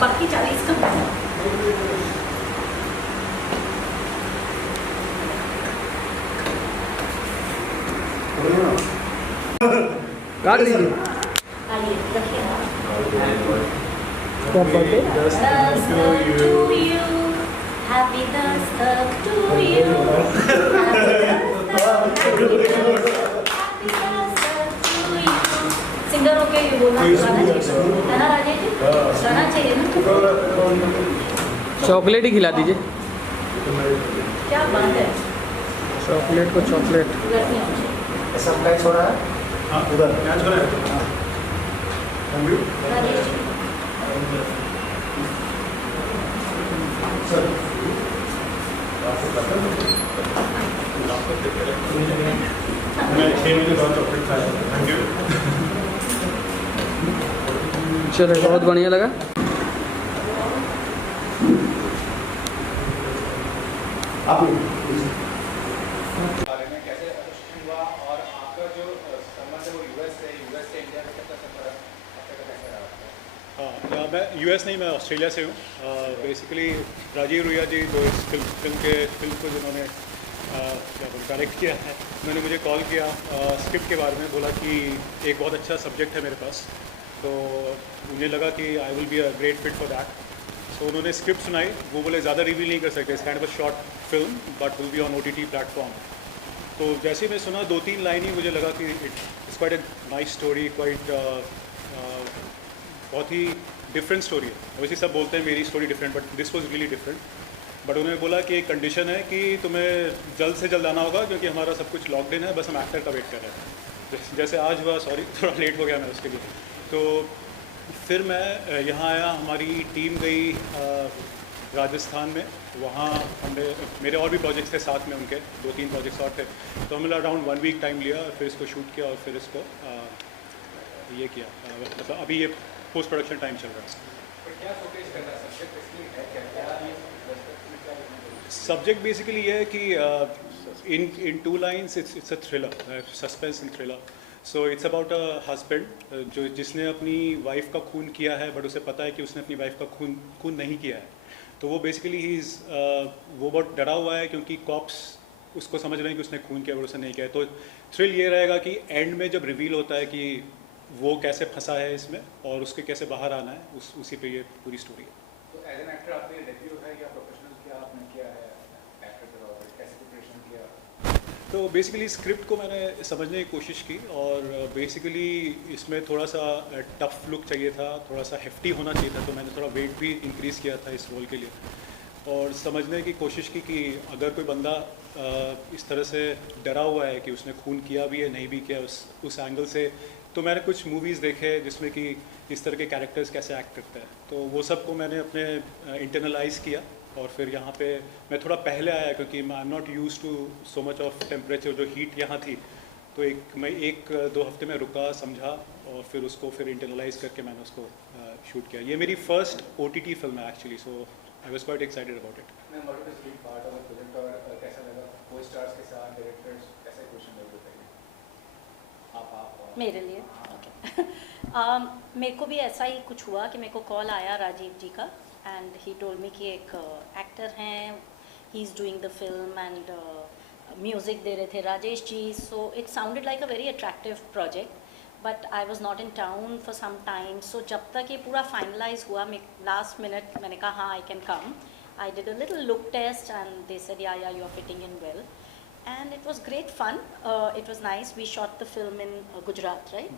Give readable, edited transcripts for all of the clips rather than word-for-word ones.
बाकी 40 का काट दीजिए। आइए रखिए ना। क्या birthday? To you, happy Dastak to you. Happy Dastak to you. Singer होके ये बोलना गाना चाहिए है ना राजेश जी? गाना चाहिए ना? चॉकलेट ही खिला दीजिए। क्या बात है? चॉकलेट को चॉकलेट। उधर नहीं होना चाहिए। ऐसा मैच हो रहा है? हाँ उधर मैच हो रहा है। राजेश जी सर मैं 6 महीने बाद चॉकलेट खाया। Thank you. चलो बहुत बढ़िया लगा। आप बारे में कैसे एडजस्ट हुआ और आपका जो संबंध है वो यूएस से इंडिया में कितना सफर है आपका कैसे रहा? हाँ मैं यूएस नहीं, मैं ऑस्ट्रेलिया से हूँ। बेसिकली राजीव रुइया जी जो इस फिल्म को जिन्होंने डायरेक्ट किया है, उन्होंने मुझे कॉल किया स्क्रिप्ट के बारे में, बोला कि एक बहुत अच्छा सब्जेक्ट है मेरे पास, तो मुझे लगा कि I will be a great fit for that. तो उन्होंने स्क्रिप्ट सुनाई, वो बोले ज़्यादा रिवील नहीं कर सकते, इस kind of a short film but will be on OTT platform. तो जैसे ही मैं सुना 2-3 लाइन ही मुझे लगा कि it's quite a nice story, quite बहुत ही डिफरेंट स्टोरी है। वैसे सब बोलते हैं मेरी story different, but this was really different. But उन्होंने बोला कि एक कंडीशन है कि तुम्हें जल्द से जल्द आना होगा क्योंकि हमारा सब कुछ लॉकड इन है, बस हम एक्टर का वेट कर रहे हैं। जैसे आज हुआ, सॉरी थोड़ा लेट हो गया मैं उसके लिए। तो फिर मैं यहाँ आया, हमारी टीम गई राजस्थान में, वहाँ हमने मेरे और भी प्रोजेक्ट्स थे साथ में, उनके 2-3 प्रोजेक्ट्स और थे, तो हमने अराउंड 1 वीक टाइम लिया और फिर इसको शूट किया और फिर इसको ये किया। मतलब अभी ये पोस्ट प्रोडक्शन टाइम चल रहा है। क्या फोकस करना सब्जेक्ट इसलिए है क्या सब्जेक्ट बेसिकली ये है कि इन 2 lines it's a thriller, suspense and thriller. So it's about a husband जो जिसने अपनी वाइफ का खून किया है, बट उसे पता है कि उसने अपनी वाइफ का खून नहीं किया है। तो वो बेसिकली वो बहुत डरा हुआ है क्योंकि कॉप्स उसको समझ रहे हैं कि उसने खून किया और उसने नहीं किया है। तो थ्रिल ये रहेगा कि एंड में जब रिवील होता है कि वो कैसे फंसा है इसमें और उसके कैसे बाहर आना है, उसी पे ये पूरी स्टोरी है। तो एज एन एक्टर आपने डेब्यू है या प्रोफेशनल क्या आपने किया है एक्टर के तौर पर, कैसे प्रिपरेशन किया? तो बेसिकली स्क्रिप्ट को मैंने समझने की कोशिश की और बेसिकली इसमें थोड़ा सा टफ लुक चाहिए था, थोड़ा सा हेफ्टी होना चाहिए था, तो मैंने थोड़ा वेट भी इंक्रीज़ किया था इस रोल के लिए और समझने की कोशिश की कि अगर कोई बंदा इस तरह से डरा हुआ है कि उसने खून किया भी है नहीं भी किया, उस एंगल से, तो मैंने कुछ मूवीज़ देखे जिसमें कि इस तरह के कैरेक्टर्स कैसे एक्ट करते हैं, तो वो सब को मैंने अपने इंटरनलाइज़ किया और फिर यहाँ पे मैं थोड़ा पहले आया क्योंकि I am not use to so much of temperature, जो हीट यहाँ थी, तो मैं 1-2 हफ्ते में रुका, समझा और फिर उसको फिर इंटरनलाइज करके मैंने उसको शूट किया। ये मेरी फर्स्ट OTT फिल्म है actually, so I was quite excited about it. मैं what is the part of the project और कैसा लगा को स्टार्स के साथ, डायरेक्टर्स कैसे क्वेश्चन लगे थे आप मेरे लिए ओके। मेरे को भी ऐसा ही कुछ हुआ कि मेरे को कॉल आया राजीव जी का एंड ही टोल्ड मी कि एक एक्टर हैं, he is doing the film and music दे रहे थे Rajesh ji, so it sounded like a very attractive project but I was not in town for some time, so जब तक ये पूरा फाइनलाइज हुआ, लास्ट मिनट मैंने कहा हाँ I can come, I did a little look test and they said yeah you are fitting in well and it was great fun. It was nice. We shot the film in Gujarat, right?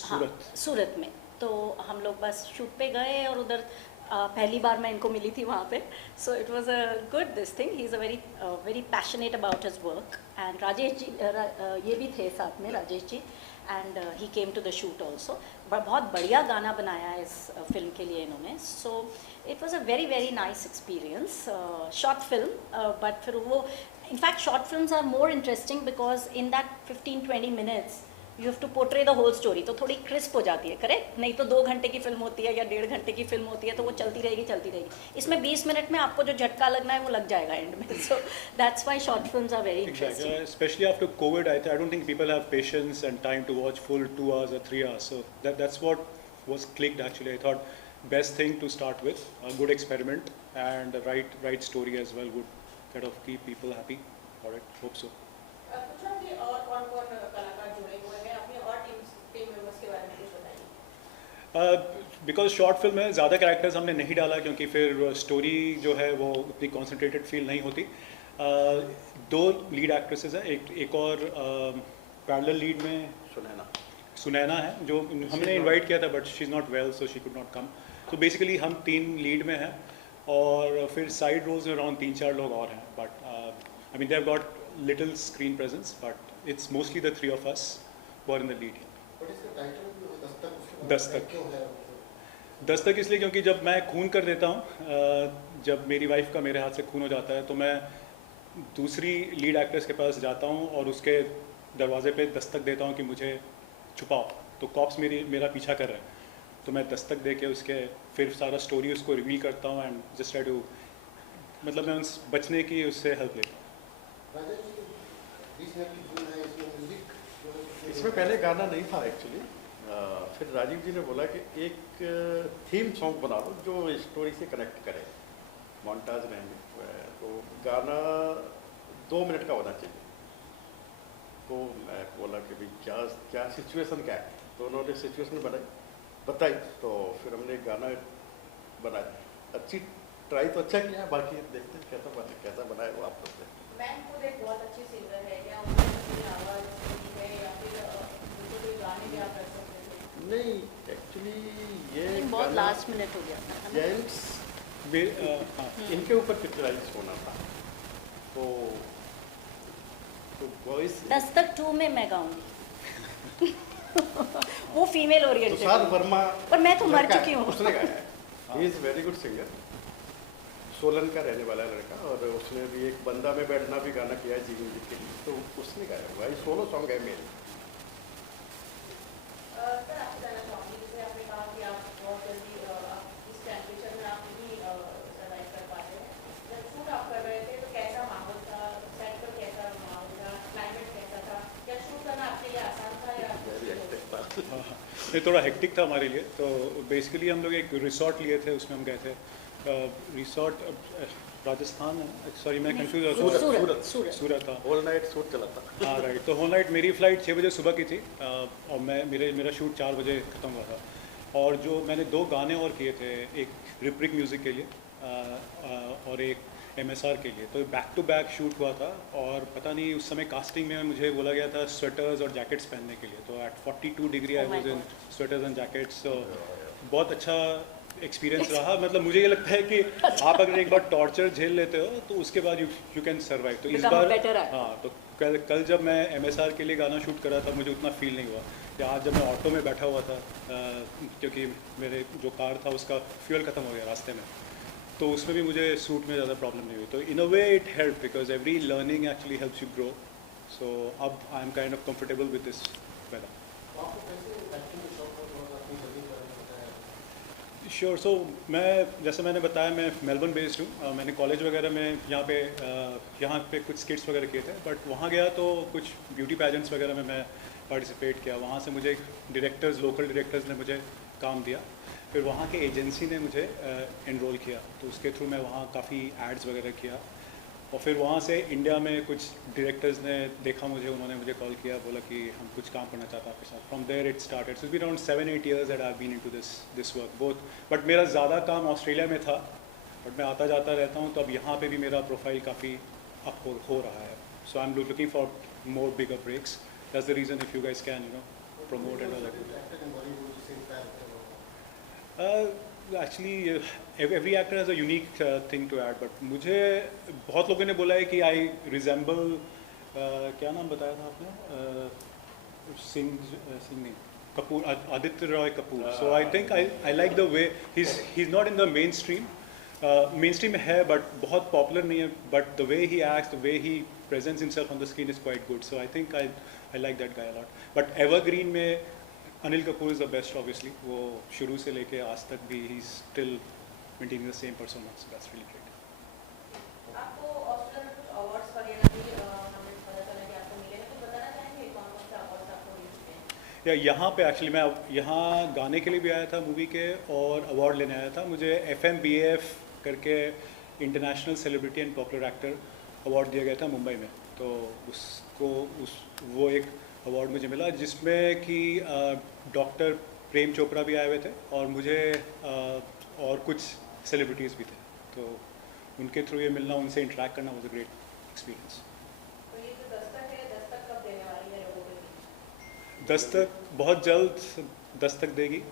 सूरत। सूरत में, तो हम लोग बस shoot पे गए और उधर पहली बार मैं इनको मिली थी वहाँ पे, so it was a good this thing. He is a very passionate about his work and Rajesh ji ये भी थे साथ में, Rajesh ji, and he came to the shoot also. बहुत बढ़िया गाना बनाया है इस फिल्म के लिए इन्होंने, so it was a very nice experience. Short film but फिर वो in fact short films are more interesting because in that 15-20 minutes you have to portray the whole story, तो थोड़ी क्रिस्प हो जाती है, करेक्ट? नहीं तो 2 घंटे की फिल्म होती है या 1.5 घंटे की फिल्म होती है तो वो चलती रहेगी। इसमें 20 मिनट में आपको जो झटका लगना है वो लग जाएगा एंड में, so that's why short films are very interesting. Exactly. Especially after COVID, I don't think people have patience and time to watch full 2 hours or 3 hours, so that's what was clicked actually. I thought best thing to start with. A good experiment and a right story as well would kind of keep people happy for it. Hope so. पूछा कि और कौन-कौन कलाकार जुड़े हुए हैं अपने और टीम मेंबर्स के बारे में कुछ बताइए। बिकॉज शॉर्ट फिल्म में ज़्यादा कैरेक्टर्स हमने नहीं डाला क्योंकि फिर स्टोरी जो है वो उतनी कॉन्सेंट्रेटेड फील नहीं होती। दो लीड एक्ट्रेसेस हैं, एक और पैरेलल लीड में सुनैना है जो हमने इनवाइट किया था but she is not well so she could not come. तो बेसिकली हम 3 लीड में हैं और फिर साइड रोल्स में अराउंड 3-4 लोग और हैं but I mean they have got little screen presence but it's mostly the 3 of us who are in the lead. Dastak इसलिए क्योंकि जब मैं खून कर देता हूँ, जब मेरी वाइफ का मेरे हाथ से खून हो जाता है तो मैं दूसरी लीड एक्ट्रेस के पास जाता हूँ और उसके दरवाजे पे दस्तक देता हूँ कि मुझे छुपाओ। तो कॉप्स मेरा पीछा कर रहे हैं तो मैं दस्तक दे के उसके फिर सारा स्टोरी उसको रिवील करता हूँ एंड जस्ट ट्राई टू मतलब मैं उस बचने की उससे हेल्प लेता हूँ। इसमें पहले गाना नहीं था एक्चुअली, फिर राजीव जी ने बोला कि एक थीम सॉन्ग बना दो जो स्टोरी से कनेक्ट करे, मोन्टाज रहेंगे तो गाना 2 मिनट का होना चाहिए। तो मैं बोला कि भाई क्या सिचुएशन क्या है, तो उन्होंने सिचुएशन बताई तो फिर हमने एक गाना बनाया। अच्छी ट्राई तो अच्छा किया, बाकी देखते हैं कैसा बनाए वो आप लोग। मैम खुद एक बहुत अच्छी सिंगर है, क्या उनकी आवाज़ है या फिर उनको कोई गाने भी आप कर सकते थे? नहीं एक्चुअली ये बहुत लास्ट मिनट हो गया था जेंट्स इनके ऊपर पिक्चराइज होना था तो वॉइस दस्तक 2 में मैं गाऊंगी वो फीमेल ओरिएंटेड तुषार वर्मा पर मैं तो मर चुकी हूँ। उसने गाया, he is very good singer, Solan का रहने वाला लड़का और उसने भी एक बंदा में बैठना भी गाना किया है जी म्यूजिक के लिए, तो उसने गाया हुआ है, सोलो सॉन्ग है मेरे। सर आपसे जानना चाहूँगी, जैसे आपने कहा कि आप बहुत जल्दी इस टेम्परेचर में आप नहीं सर्वाइव कर पाते हैं, जब शूट आप कर रहे थे तो कैसा माहौल था, सेट पर कैसा माहौल था, क्लाइमेट कैसा था, क्या शूट करना आपके लिए आसान था या ये थोड़ा हेक्टिक था हमारे लिए। तो बेसिकली हम लोग एक रिसोर्ट लिए थे, उसमें हम गए थे रिसोर्ट राजस्थान, सॉरी मैं कंफ्यूज हो गया, सूरत था। होल नाइट शूट चला था। हाँ राइट, तो होल नाइट मेरी फ़्लाइट 6 बजे सुबह की थी और मेरा शूट 4 बजे ख़त्म हुआ था। और जो मैंने 2 गाने और किए थे, एक रिप्रिक म्यूज़िक के लिए और एक MSR के लिए, तो बैक टू बैक शूट हुआ था। और पता नहीं उस समय कास्टिंग में मुझे बोला गया था स्वेटर्स और जैकेट्स पहनने के लिए, तो at 42 degree I was in sweaters and jackets. बहुत अच्छा एक्सपीरियंस रहा। मतलब मुझे ये लगता है कि आप अगर एक बार टॉर्चर झेल लेते हो तो उसके बाद यू कैन सर्वाइव। तो इस बार हाँ, तो कल जब मैं MSR के लिए गाना शूट करा था मुझे उतना फील नहीं हुआ। या आज जब मैं ऑटो में बैठा हुआ था क्योंकि मेरे जो कार था उसका फ्यूल ख़त्म हो गया रास्ते में, तो उसमें भी मुझे सूट में ज़्यादा प्रॉब्लम नहीं हुई। तो in a way it help because every learning actually helps you grow. So अब I am kind of comfortable with this weather. Sure. So मैं जैसे मैंने बताया मैं मेलबर्न बेस्ड हूँ। मैंने कॉलेज वगैरह में यहाँ पे कुछ स्किट्स वगैरह किए थे, बट वहाँ गया तो कुछ ब्यूटी पैजेंट्स वगैरह में मैं पार्टिसिपेट किया। वहाँ से मुझे लोकल डायरेक्टर्स ने मुझे काम दिया, फिर वहाँ के एजेंसी ने मुझे एनरोल किया, तो उसके थ्रू मैं वहाँ काफ़ी एड्स वगैरह किया। और फिर वहाँ से इंडिया में कुछ डायरेक्टर्स ने देखा मुझे, उन्होंने मुझे कॉल किया, बोला कि हम कुछ काम करना चाहते हैं आपके साथ। From there it started. So be around 7-8 years that I have been into this work both. But मेरा ज़्यादा काम ऑस्ट्रेलिया में था, बट मैं आता जाता रहता हूँ, तो अब यहाँ पे भी मेरा प्रोफाइल काफ़ी अप हो रहा है। So I am looking for more bigger breaks. That's the reason if you guys can promote and all that. Actually, every actor has a unique thing to add, but मुझे बहुत लोगों ने बोला है कि I resemble क्या नाम बताया था आपने? सिंह नहीं, Kapoor, Aditya Roy Kapoor. So I think I like the way he's not in the mainstream. Mainstream है but बहुत popular नहीं है, but the way he acts, the way he presents himself on the screen is quite good. So I think I like that guy a lot. But Evergreen में Anil Kapoor is the best obviously. वो शुरू से लेके आज तक भी he's still maintaining the same persona. So that's really great. आपको Australia में कुछ अवार्ड्स वगैरह भी हमें पता चला कि आपको मिले हैं, तो बताना चाहेंगे कौन कौन से अवार्ड्स आपको मिल चुके हैं? या यहाँ पे एक्चुअली मैं यहाँ गाने के लिए भी आया था मूवी के और अवार्ड लेने आया था। मुझे FMBAF करके international celebrity and popular actor award दिया गया था मुंबई में, तो वो एक अवार्ड मुझे मिला जिसमें कि डॉक्टर प्रेम चोपड़ा भी आए हुए थे और मुझे और कुछ सेलिब्रिटीज़ भी थे, तो उनके थ्रू ये मिलना, उनसे इंटरेक्ट करना वाज अ ग्रेट एक्सपीरियंस। तो ये जो दस्तक है, दस्तक कब देने वाली है लोगों के बीच? दस्तक बहुत जल्द दस्तक देगी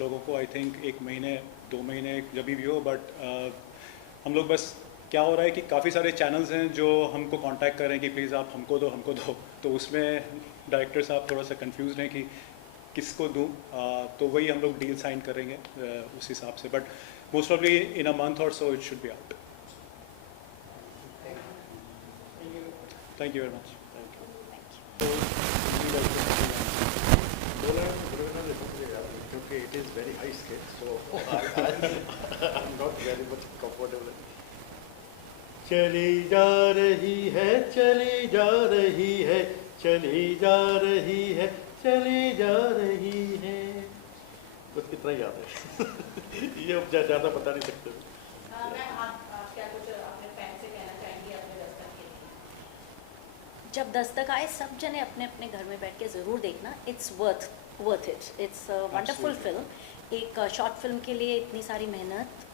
लोगों को, आई थिंक 1 महीने 2 महीने जब भी हो, बट हम लोग बस क्या हो रहा है कि काफ़ी सारे चैनल्स हैं जो हमको कांटेक्ट कर रहे हैं कि प्लीज़ आप हमको दो, तो उसमें डायरेक्टर साहब थोड़ा सा कंफ्यूज हैं कि किसको दूं, तो वही हम लोग डील साइन करेंगे उस हिसाब से, but most probably in a month or so it should be out. Thank you very much. क्योंकि it is very high scale, so I am not very much comfortable. चली जा रही है, चली जा रही है, चली जा रही है, चली जा रही है, बस इतना ही याद है। ये अब ज़्यादा बता नहीं सकते। मैम आप क्या कुछ अपने फैन से कहना चाहेंगी अपने दस्तक के लिए? जब दस्तक आए सब जने अपने अपने घर में बैठ के ज़रूर देखना, it's worth it, it's a wonderful film. एक शॉर्ट फिल्म के लिए इतनी सारी मेहनत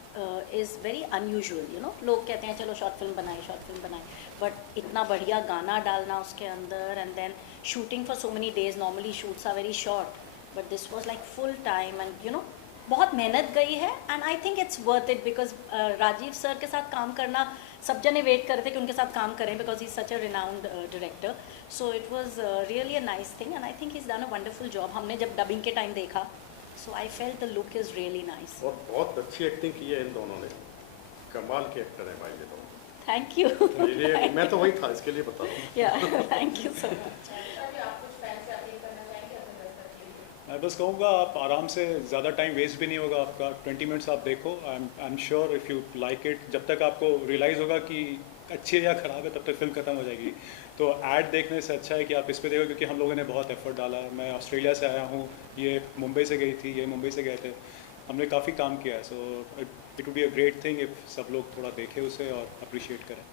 is very unusual, you know. लोग कहते हैं चलो शॉर्ट फिल्म बनाए, बट इतना बढ़िया गाना डालना उसके अंदर and then shooting for so many days, normally shoots are very short, but this was like full time and you know बहुत मेहनत गई है and I think it's worth it because Rajiv sir के साथ काम करना सब जने वेट कर रहे थे कि उनके साथ काम करें because he is such a renowned director, so it was really a nice thing and I think he is done a wonderful job. हमने जब डबिंग के टाइम देखा, so I felt the look is really nice. और बहुत अच्छी acting की है इन दोनों ने, कमाल के एक्टर हैं भाई ये दोनों। Thank you. इसलिए मैं तो वही था, इसके लिए बता रहा हूँ। या थैंक यू सो मच। अभी आप कुछ फैन से अपील करना चाहेंगे अपने दस्तक के लिए? मैं बस कहूँगा आप आराम से, ज़्यादा टाइम वेस्ट भी नहीं होगा आपका, 20 मिनट्स आप देखो, I am sure if you like it, जब तक आपको रियलाइज़ होगा कि अच्छी है या ख़राब है तब तक फिल्म खत्म हो जाएगी। तो ऐड देखने से अच्छा है कि आप इस पे देखो, क्योंकि हम लोगों ने बहुत एफर्ट डाला है। मैं ऑस्ट्रेलिया से आया हूँ, ये मुंबई से गई थी, ये मुंबई से गए थे, हमने काफ़ी काम किया है, so it would be a great thing if सब लोग थोड़ा देखें उसे और अप्रिशिएट करें।